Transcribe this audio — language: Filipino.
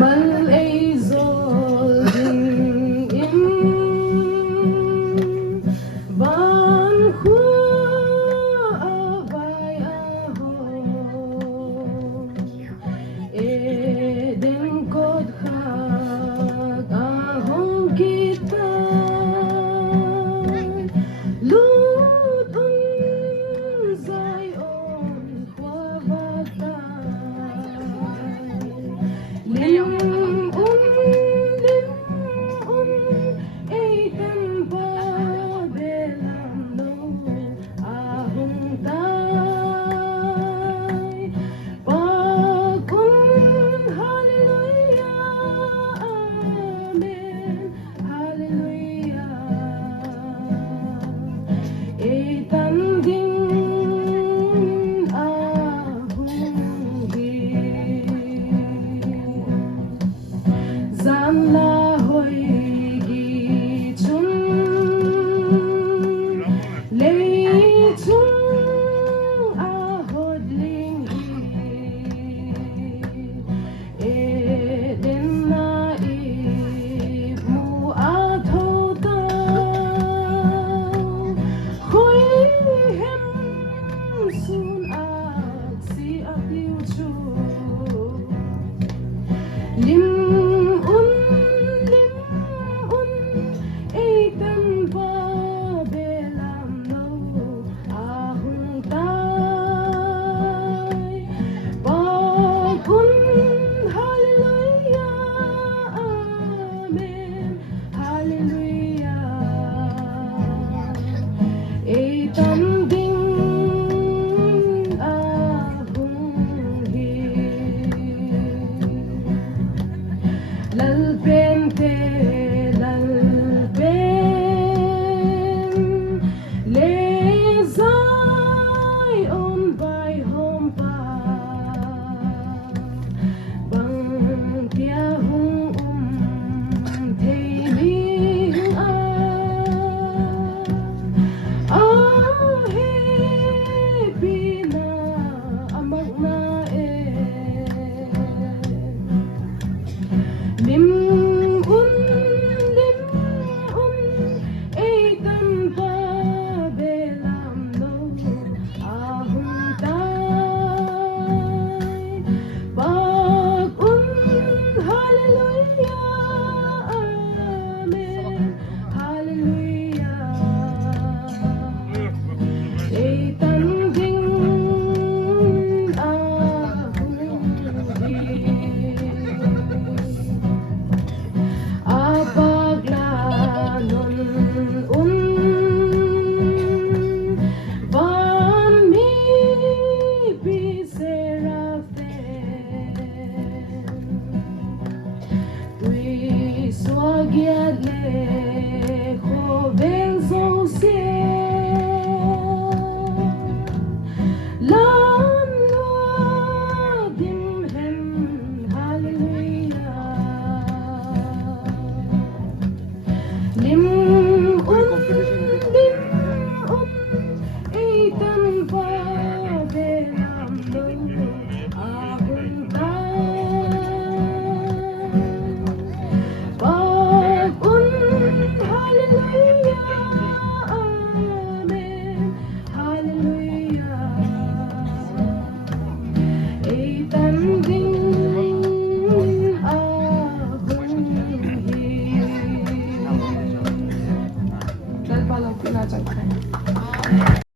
Mal ay zawl ding in ban hua abay ahon edeng kod hag ahong kita luton zayon hua batay lim eitan pa belam no ahong tay pagkun hallelujah amen hallelujah eitan ding ahong zan la hoy gi chun lei chung a hod ling hi e den na i mu a tho ta khoi hem sun a si a liu chu lim eitan pa belam no ahong tay pagkun hallelujah amen hallelujah eitan ding ahong hi lalpente lim eitan pa belam no ahong tay pagkun hallelujah amen hallelujah eitan ding ahong apaglanon van mi piserafen tui swagiat le joven lan lo dim hem hallelujah lim eitan pa belam no ahong tay pagkun hallelujah amen hallelujah eitan ding ahong hi dal palang pinachat